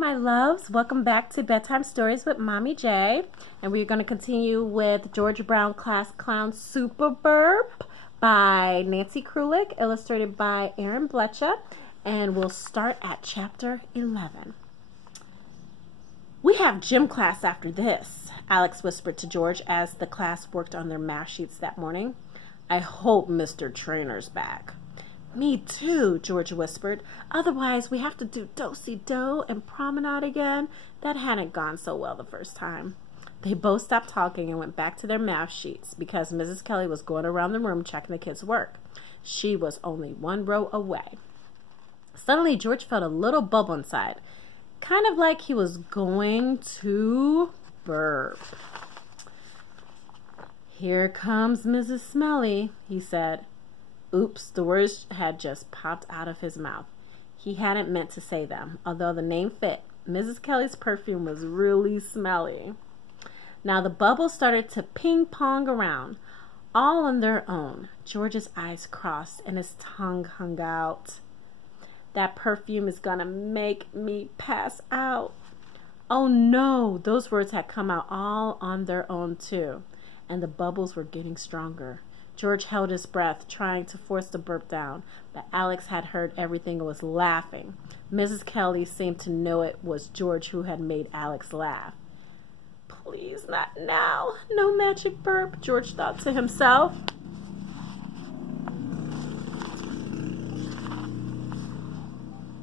my loves. Welcome back to Bedtime Stories with Mommy J. And we're going to continue with George Brown Class Clown Super Burp by Nancy Krulik, illustrated by Aaron Blecha. And we'll start at chapter 11. "We have gym class after this," Alex whispered to George as the class worked on their math sheets that morning. "I hope Mr. Trainer's back." "Me too," George whispered. "Otherwise, we have to do do-si-do and promenade again. That hadn't gone so well the first time." They both stopped talking and went back to their math sheets because Mrs. Kelly was going around the room checking the kids' work. She was only one row away. Suddenly, George felt a little bubble inside, kind of like he was going to burp. "Here comes Mrs. Smelly," he said. Oops, the words had just popped out of his mouth. He hadn't meant to say them, although the name fit. Mrs. Kelly's perfume was really smelly. Now the bubbles started to ping-pong around, all on their own. George's eyes crossed and his tongue hung out. "That perfume is gonna make me pass out." Oh no, those words had come out all on their own too, and the bubbles were getting stronger. George held his breath, trying to force the burp down, but Alex had heard everything and was laughing. Mrs. Kelly seemed to know it was George who had made Alex laugh. "Please, not now. No magic burp," George thought to himself.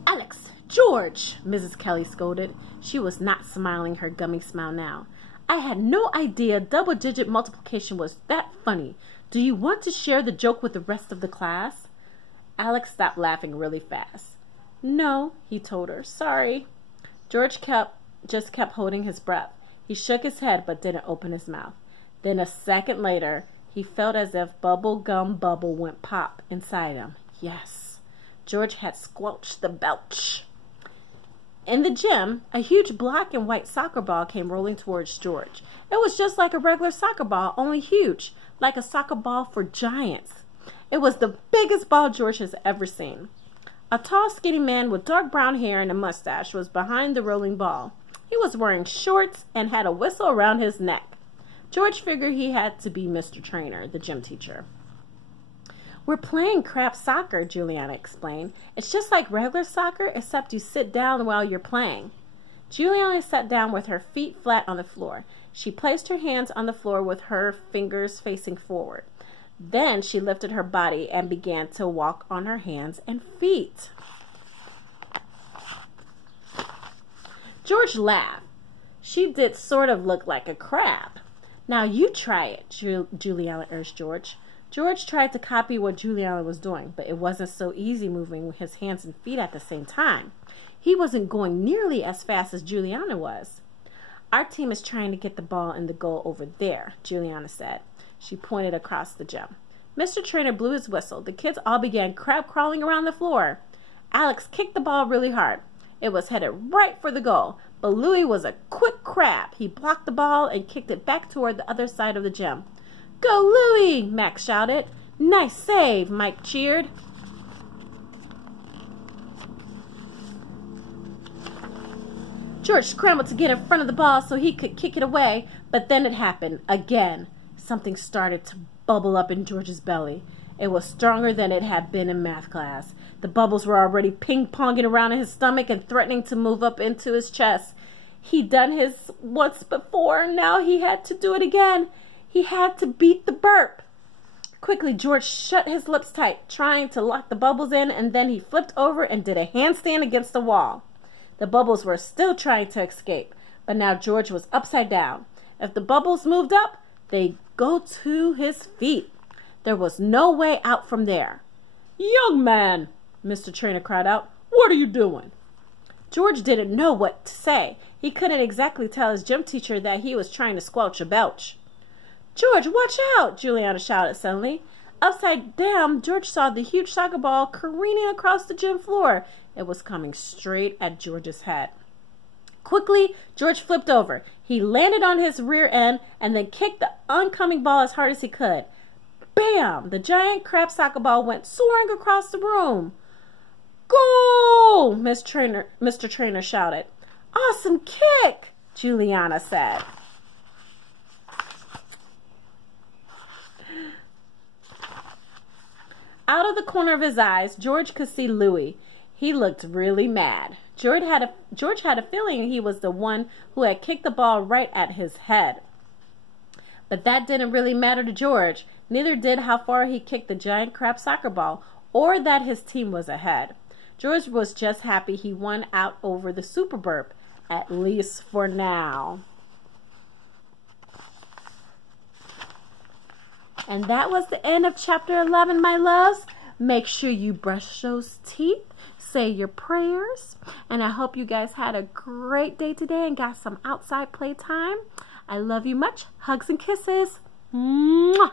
"Alex! George!" Mrs. Kelly scolded. She was not smiling her gummy smile now. "I had no idea double-digit multiplication was that funny. Do you want to share the joke with the rest of the class?" Alex stopped laughing really fast. "No," he told her. "Sorry." George just kept holding his breath. He shook his head but didn't open his mouth. Then a second later, he felt as if bubble gum bubble went pop inside him. Yes, George had squelched the belch. In the gym, a huge black and white soccer ball came rolling towards George. It was just like a regular soccer ball, only huge, like a soccer ball for giants. It was the biggest ball George has ever seen. A tall, skinny man with dark brown hair and a mustache was behind the rolling ball. He was wearing shorts and had a whistle around his neck. George figured he had to be Mr. Trainer, the gym teacher. "We're playing crap soccer," Juliana explained. "It's just like regular soccer, except you sit down while you're playing." Juliana sat down with her feet flat on the floor. She placed her hands on the floor with her fingers facing forward. Then she lifted her body and began to walk on her hands and feet. George laughed. She did sort of look like a crab. "Now you try it," Juliana urged George. George tried to copy what Juliana was doing, but it wasn't so easy moving his hands and feet at the same time. He wasn't going nearly as fast as Juliana was. "Our team is trying to get the ball in the goal over there," Juliana said. She pointed across the gym. Mr. Trainer blew his whistle. The kids all began crab crawling around the floor. Alex kicked the ball really hard. It was headed right for the goal, but Louis was a quick crab. He blocked the ball and kicked it back toward the other side of the gym. "Go, Louis!" Max shouted. "Nice save!" Mike cheered. George scrambled to get in front of the ball so he could kick it away, but then it happened again. Something started to bubble up in George's belly. It was stronger than it had been in math class. The bubbles were already ping-ponging around in his stomach and threatening to move up into his chest. He'd done his once before, now he had to do it again. He had to beat the burp. Quickly, George shut his lips tight, trying to lock the bubbles in, and then he flipped over and did a handstand against the wall. The bubbles were still trying to escape, but now George was upside down. If the bubbles moved up, they'd go to his feet. There was no way out from there. "Young man," Mr. Trainer cried out, "what are you doing?" George didn't know what to say. He couldn't exactly tell his gym teacher that he was trying to squelch a belch. "George, watch out!" Juliana shouted suddenly. Upside down, George saw the huge soccer ball careening across the gym floor. It was coming straight at George's head. Quickly, George flipped over. He landed on his rear end and then kicked the oncoming ball as hard as he could. Bam! The giant crab soccer ball went soaring across the room. "Goal!" Mr. Trainer shouted. awesome kick, Juliana said. Out of the corner of his eyes, George could see Louie. He looked really mad. George had a feeling he was the one who had kicked the ball right at his head. But that didn't really matter to George. Neither did how far he kicked the giant crab soccer ball, or that his team was ahead. George was just happy he won out over the Super Burp, at least for now. And that was the end of chapter 11, my loves. Make sure you brush those teeth, say your prayers, and I hope you guys had a great day today and got some outside playtime. I love you much. Hugs and kisses. Mwah!